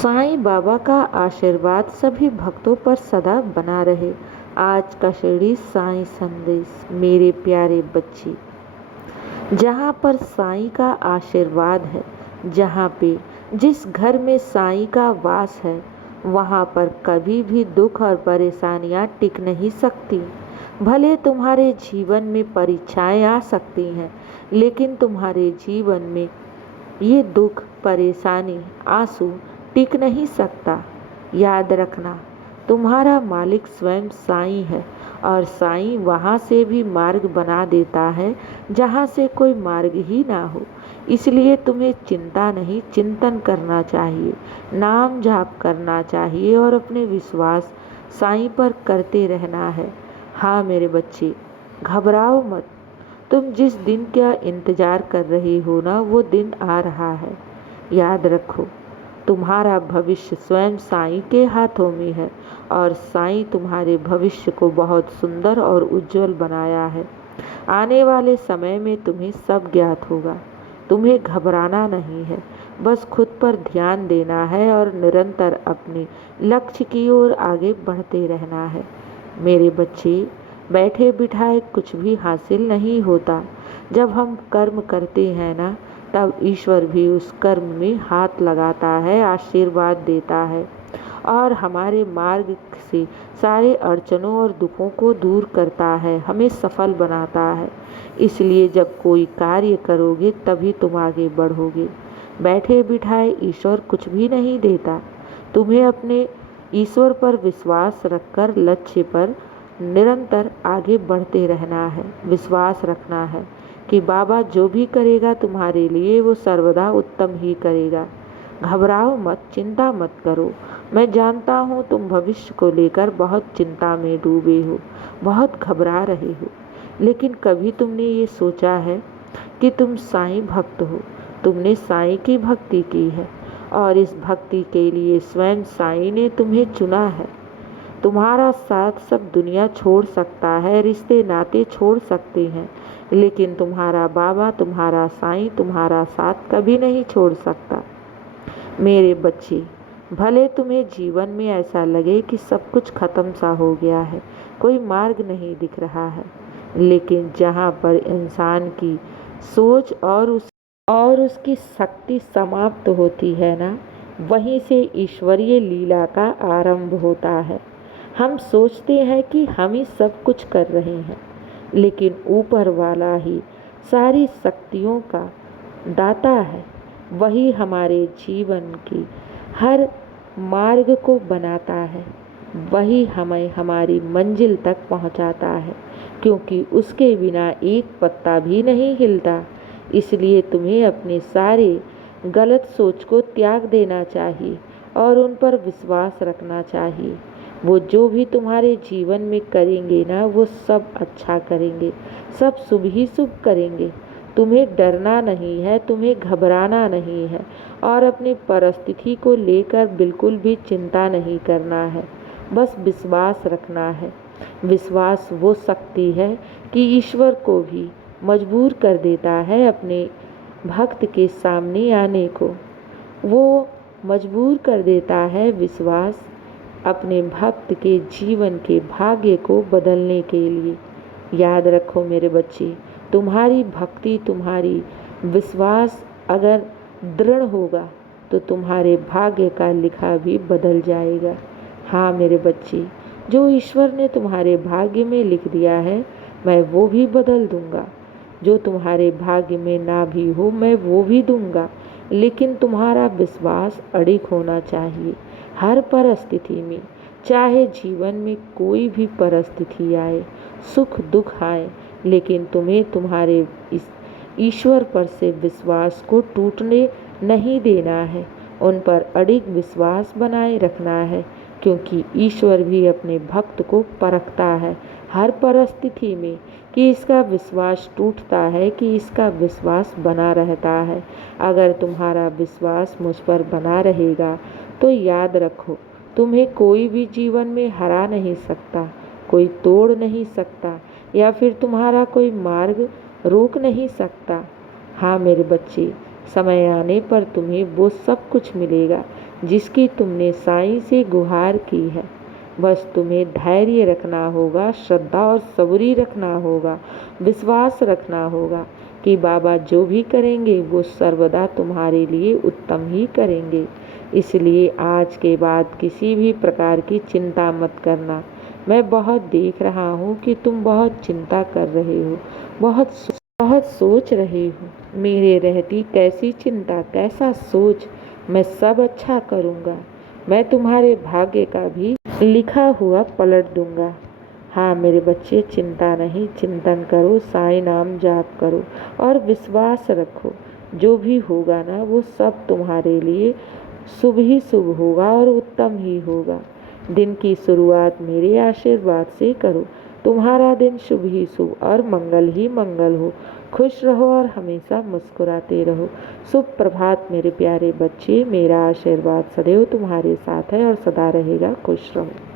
साईं बाबा का आशीर्वाद सभी भक्तों पर सदा बना रहे। आज का शिरडी साईं संदेश। मेरे प्यारे बच्चे, जहाँ पर साईं का आशीर्वाद है, जहाँ पे जिस घर में साईं का वास है, वहाँ पर कभी भी दुख और परेशानियाँ टिक नहीं सकती। भले तुम्हारे जीवन में परीक्षाएं आ सकती हैं, लेकिन तुम्हारे जीवन में ये दुख, परेशानी, आंसू टिक नहीं सकता। याद रखना, तुम्हारा मालिक स्वयं साईं है और साईं वहाँ से भी मार्ग बना देता है जहाँ से कोई मार्ग ही ना हो। इसलिए तुम्हें चिंता नहीं, चिंतन करना चाहिए, नाम जाप करना चाहिए और अपने विश्वास साईं पर करते रहना है। हाँ मेरे बच्चे, घबराओ मत। तुम जिस दिन का इंतजार कर रहे हो ना, वो दिन आ रहा है। याद रखो, तुम्हारा भविष्य स्वयं साईं के हाथों में है और साईं तुम्हारे भविष्य को बहुत सुंदर और उज्जवल बनाया है। आने वाले समय में तुम्हें सब ज्ञात होगा। तुम्हें घबराना नहीं है, बस खुद पर ध्यान देना है और निरंतर अपने लक्ष्य की ओर आगे बढ़ते रहना है। मेरे बच्चे, बैठे बिठाए कुछ भी हासिल नहीं होता। जब हम कर्म करते हैं ना, तब ईश्वर भी उस कर्म में हाथ लगाता है, आशीर्वाद देता है और हमारे मार्ग से सारे अड़चनों और दुखों को दूर करता है, हमें सफल बनाता है। इसलिए जब कोई कार्य करोगे तभी तुम आगे बढ़ोगे। बैठे बिठाए ईश्वर कुछ भी नहीं देता। तुम्हें अपने ईश्वर पर विश्वास रखकर लक्ष्य पर निरंतर आगे बढ़ते रहना है। विश्वास रखना है कि बाबा जो भी करेगा तुम्हारे लिए, वो सर्वदा उत्तम ही करेगा। घबराओ मत, चिंता मत करो। मैं जानता हूँ तुम भविष्य को लेकर बहुत चिंता में डूबे हो, बहुत घबरा रहे हो, लेकिन कभी तुमने ये सोचा है कि तुम साईं भक्त हो? तुमने साईं की भक्ति की है और इस भक्ति के लिए स्वयं साईं ने तुम्हें चुना है। तुम्हारा साथ सब दुनिया छोड़ सकता है, रिश्ते नाते छोड़ सकते हैं, लेकिन तुम्हारा बाबा, तुम्हारा साईं तुम्हारा साथ कभी नहीं छोड़ सकता। मेरे बच्चे, भले तुम्हें जीवन में ऐसा लगे कि सब कुछ खत्म सा हो गया है, कोई मार्ग नहीं दिख रहा है, लेकिन जहाँ पर इंसान की सोच और उसकी शक्ति समाप्त होती है ना, वहीं से ईश्वरीय लीला का आरंभ होता है। हम सोचते हैं कि हम ही सब कुछ कर रहे हैं, लेकिन ऊपर वाला ही सारी शक्तियों का दाता है। वही हमारे जीवन की हर मार्ग को बनाता है, वही हमें हमारी मंजिल तक पहुंचाता है, क्योंकि उसके बिना एक पत्ता भी नहीं हिलता। इसलिए तुम्हें अपने सारे गलत सोच को त्याग देना चाहिए और उन पर विश्वास रखना चाहिए। वो जो भी तुम्हारे जीवन में करेंगे ना, वो सब अच्छा करेंगे, सब शुभ ही शुभ करेंगे। तुम्हें डरना नहीं है, तुम्हें घबराना नहीं है और अपनी परिस्थिति को लेकर बिल्कुल भी चिंता नहीं करना है, बस विश्वास रखना है। विश्वास वो शक्ति है कि ईश्वर को भी मजबूर कर देता है अपने भक्त के सामने आने को। वो मजबूर कर देता है विश्वास अपने भक्त के जीवन के भाग्य को बदलने के लिए। याद रखो मेरे बच्चे, तुम्हारी भक्ति, तुम्हारी विश्वास अगर दृढ़ होगा तो तुम्हारे भाग्य का लिखा भी बदल जाएगा। हाँ मेरे बच्चे, जो ईश्वर ने तुम्हारे भाग्य में लिख दिया है, मैं वो भी बदल दूंगा। जो तुम्हारे भाग्य में ना भी हो, मैं वो भी दूंगा, लेकिन तुम्हारा विश्वास अडिग होना चाहिए हर परिस्थिति में। चाहे जीवन में कोई भी परिस्थिति आए, सुख दुख आए, लेकिन तुम्हें तुम्हारे इस ईश्वर पर से विश्वास को टूटने नहीं देना है, उन पर अडिग विश्वास बनाए रखना है, क्योंकि ईश्वर भी अपने भक्त को परखता है हर परिस्थिति में कि इसका विश्वास टूटता है कि इसका विश्वास बना रहता है। अगर तुम्हारा विश्वास मुझ पर बना रहेगा तो याद रखो, तुम्हें कोई भी जीवन में हरा नहीं सकता, कोई तोड़ नहीं सकता, या फिर तुम्हारा कोई मार्ग रोक नहीं सकता। हाँ मेरे बच्चे, समय आने पर तुम्हें वो सब कुछ मिलेगा जिसकी तुमने साईं से गुहार की है। बस तुम्हें धैर्य रखना होगा, श्रद्धा और सबूरी रखना होगा, विश्वास रखना होगा कि बाबा जो भी करेंगे वो सर्वदा तुम्हारे लिए उत्तम ही करेंगे। इसलिए आज के बाद किसी भी प्रकार की चिंता मत करना। मैं बहुत देख रहा हूँ कि तुम बहुत चिंता कर रहे हो, बहुत सोच रहे हो। मेरे रहती कैसी चिंता, कैसा सोच, मैं सब अच्छा करूँगा। मैं तुम्हारे भाग्य का भी लिखा हुआ पलट दूंगा। हाँ मेरे बच्चे, चिंता नहीं, चिंतन करो, साईं नाम जाप करो और विश्वास रखो। जो भी होगा ना वो सब तुम्हारे लिए शुभ ही शुभ होगा और उत्तम ही होगा। दिन की शुरुआत मेरे आशीर्वाद से करो। तुम्हारा दिन शुभ ही शुभ और मंगल ही मंगल हो। खुश रहो और हमेशा मुस्कुराते रहो। शुभ प्रभात मेरे प्यारे बच्चे। मेरा आशीर्वाद सदैव तुम्हारे साथ है और सदा रहेगा। खुश रहो।